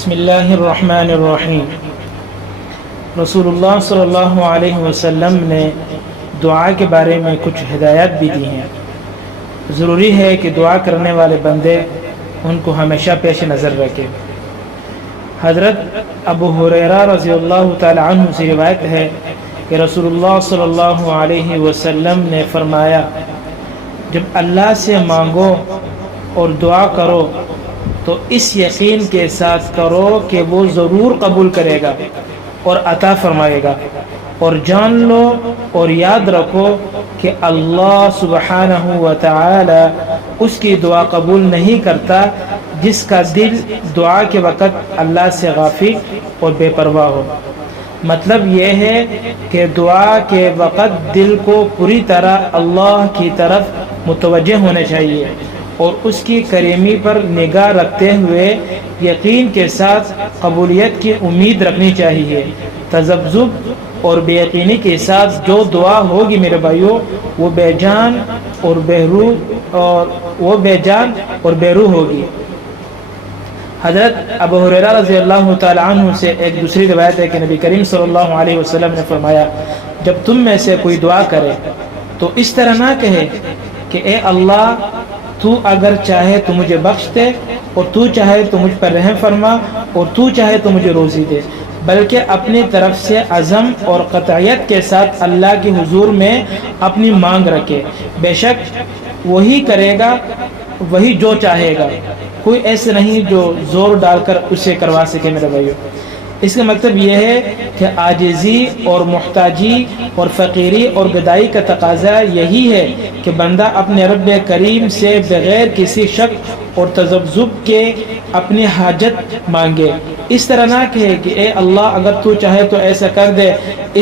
بسم اللہ الرحمن الرحیم۔ رسول اللہ صلی اللہ علیہ وسلم نے دعا کے بارے میں کچھ ہدایات بھی دی ہیں۔ ضروری ہے کہ دعا کرنے والے بندے ان کو ہمیشہ پیش نظر رکھے۔ حضرت ابو ہریرہ رضی اللہ تعالی عنہ سے روایت ہے کہ رسول اللہ صلی اللہ علیہ وسلم نے فرمایا، جب اللہ سے مانگو اور دعا کرو تو اس یقین کے ساتھ کرو کہ وہ ضرور قبول کرے گا اور عطا فرمائے گا، اور جان لو اور یاد رکھو کہ اللہ سبحانہ و تعالی اس کی دعا قبول نہیں کرتا جس کا دل دعا کے وقت اللہ سے غافل اور بے پرواہ ہو۔ مطلب یہ ہے کہ دعا کے وقت دل کو پوری طرح اللہ کی طرف متوجہ ہونا چاہیے اور اس کی کریمی پر نگاہ رکھتے ہوئے یقین کے ساتھ قبولیت کی امید رکھنی چاہیے۔ تذبذب اور بے یقینی کے ساتھ جو دعا ہوگی میرے بھائیوں، وہ بے جان اور بے روح ہوگی۔ حضرت ابو ہریرہ رضی اللہ تعالی عنہ سے ایک دوسری روایت ہے کہ نبی کریم صلی اللہ علیہ وسلم نے فرمایا، جب تم میں سے کوئی دعا کرے تو اس طرح نہ کہے کہ اے اللہ، تو اگر چاہے تو مجھے بخش دے، اور تو چاہے تو مجھ پر رحم فرما، اور تو چاہے تو مجھے روزی دے، بلکہ اپنی طرف سے عزم اور قطعیت کے ساتھ اللہ کے حضور میں اپنی مانگ رکھے۔ بے شک وہی کرے گا وہی جو چاہے گا، کوئی ایسے نہیں جو زور ڈال کر اسے کروا سکے میرے بھائیو۔ اس کا مطلب یہ ہے کہ عاجزی اور محتاجی اور فقیری اور گدائی کا تقاضا یہی ہے کہ بندہ اپنے رب کریم سے بغیر کسی شک اور تذبذب کے اپنی حاجت مانگے۔ اس طرح نہ کہے کہ اے اللہ، اگر تو چاہے تو ایسا کر دے،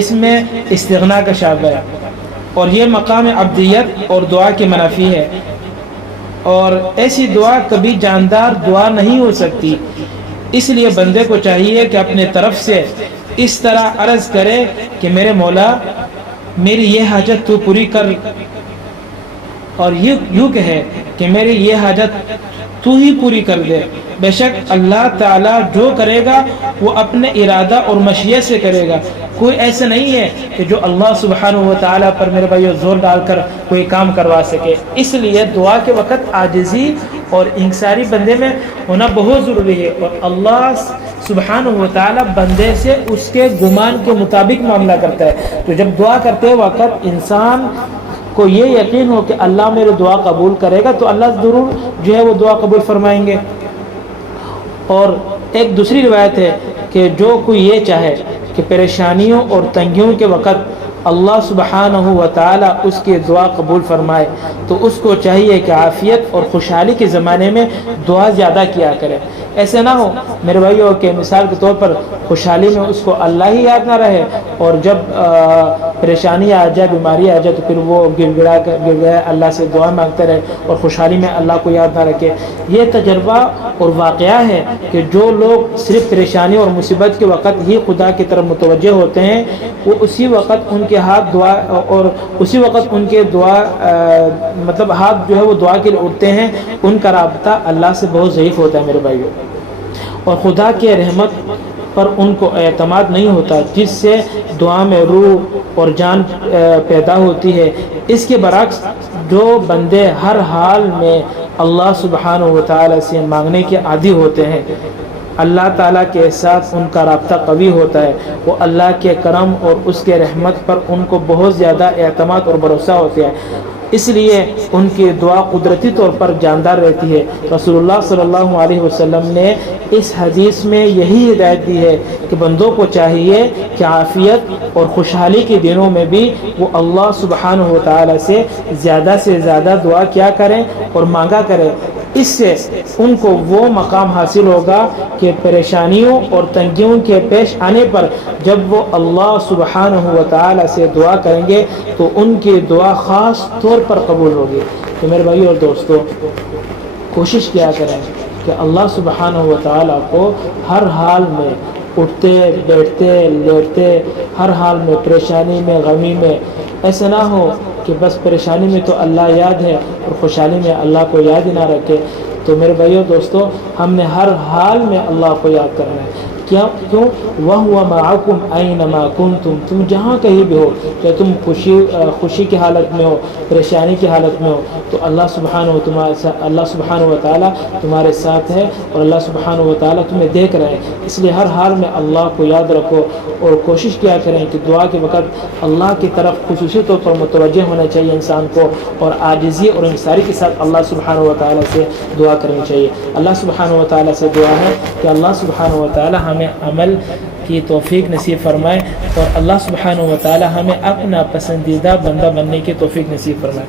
اس میں استغنا کا شعبہ ہے، اور یہ مقام عبدیت اور دعا کی منافی ہے، اور ایسی دعا کبھی جاندار دعا نہیں ہو سکتی۔ اس لیے بندے کو چاہیے کہ اپنے طرف سے اس طرح عرض کرے کہ میرے مولا، میری یہ حاجت تو پوری کر، اور یوں کہے کہ میری یہ حاجت تو ہی پوری کر دے۔ بے شک اللہ تعالیٰ جو کرے گا وہ اپنے ارادہ اور مشیت سے کرے گا۔ کوئی ایسا نہیں ہے کہ جو اللہ سبحانہ و تعالیٰ پر میرے بھائیو زور ڈال کر کوئی کام کروا سکے۔ اس لیے دعا کے وقت عاجزی اور انکساری بندے میں ہونا بہت ضروری ہے، اور اللہ سبحانہ و تعالیٰ بندے سے اس کے گمان کے مطابق معاملہ کرتا ہے۔ تو جب دعا کرتے وقت انسان کو یہ یقین ہو کہ اللہ میری دعا قبول کرے گا، تو اللہ ضرور جو ہے وہ دعا قبول فرمائیں گے۔ اور ایک دوسری روایت ہے کہ جو کوئی یہ چاہے کہ پریشانیوں اور تنگیوں کے وقت اللہ سبحانہ و تعالیٰ اس کی دعا قبول فرمائے، تو اس کو چاہیے کہ عافیت اور خوشحالی کے زمانے میں دعا زیادہ کیا کرے۔ ایسے نہ ہو میرے بھائیوں کہ مثال کے طور پر خوشحالی میں اس کو اللہ ہی یاد نہ رہے، اور جب پریشانی آ جائے، بیماری آ جائے، تو پھر وہ گر گڑا اللہ سے دعا مانگتے رہے اور خوشحالی میں اللہ کو یاد نہ رکھے۔ یہ تجربہ اور واقعہ ہے کہ جو لوگ صرف پریشانی اور مصیبت کے وقت ہی خدا کی طرف متوجہ ہوتے ہیں، وہ اسی وقت ان کے ہاتھ دعا، اور اسی وقت ان کے دعا مطلب ہاتھ جو ہے وہ دعا کے لیے اٹھتے ہیں، ان کا رابطہ اللہ سے بہت ضعیف ہوتا ہے میرے بھائیوں، اور خدا کے رحمت پر ان کو اعتماد نہیں ہوتا، جس سے دعا میں روح اور جان پیدا ہوتی ہے۔ اس کے برعکس جو بندے ہر حال میں اللہ سبحانہ و تعالیٰ سے مانگنے کے عادی ہوتے ہیں، اللہ تعالیٰ کے ساتھ ان کا رابطہ قوی ہوتا ہے، وہ اللہ کے کرم اور اس کے رحمت پر ان کو بہت زیادہ اعتماد اور بھروسہ ہوتا ہے، اس لیے ان کی دعا قدرتی طور پر جاندار رہتی ہے۔ رسول اللہ صلی اللہ علیہ وسلم نے اس حدیث میں یہی ہدایت دی ہے کہ بندوں کو چاہیے کہ عافیت اور خوشحالی کے دنوں میں بھی وہ اللہ سبحانہ و تعالیٰ سے زیادہ دعا کیا کریں اور مانگا کریں۔ اس سے ان کو وہ مقام حاصل ہوگا کہ پریشانیوں اور تنگیوں کے پیش آنے پر جب وہ اللہ سبحانہ و تعالیٰ سے دعا کریں گے تو ان کی دعا خاص طور پر قبول ہوگی۔ تو میرے بھائی اور دوستو، کوشش کیا کریں کہ اللہ سبحانہ و تعالیٰ کو ہر حال میں، اٹھتے بیٹھتے لیٹتے، ہر حال میں، پریشانی میں غمی میں، ایسا نہ ہو کہ بس پریشانی میں تو اللہ یاد ہے اور خوشحالی میں اللہ کو یاد ہی نہ رکھے۔ تو میرے بھائیو دوستو، ہم نے ہر حال میں اللہ کو یاد کرنا ہے. کیوں؟ وَهُوَ مَعَكُمْ أَيْنَمَا كُنْتُمْ، تم جہاں کہیں بھی ہو، چاہے تم خوشی کی حالت میں ہو، پریشانی کی حالت میں ہو، تو اللہ سبحانہ و تعالیٰ تمہارے ساتھ ہے، اور اللہ سبحانہ و تعالیٰ تمہیں دیکھ رہے ہیں. اس لیے ہر حال میں اللہ کو یاد رکھو، اور کوشش کیا کریں کہ دعا کے وقت اللہ کی طرف خصوصی طور پر متوجہ ہونا چاہیے انسان کو، اور عاجزی اور انکساری کے ساتھ اللہ سبحانہ و تعالیٰ سے دعا کرنی چاہیے. اللہ سبحانہ و تعالیٰ سے دعا ہے کہ اللہ سبحانہ و تعالیٰ ہمیں عمل کی توفیق نصیب فرمائے، اور اللہ سبحانہ و تعالیٰ ہمیں اپنا پسندیدہ بندہ بننے کی توفیق نصیب فرمائے.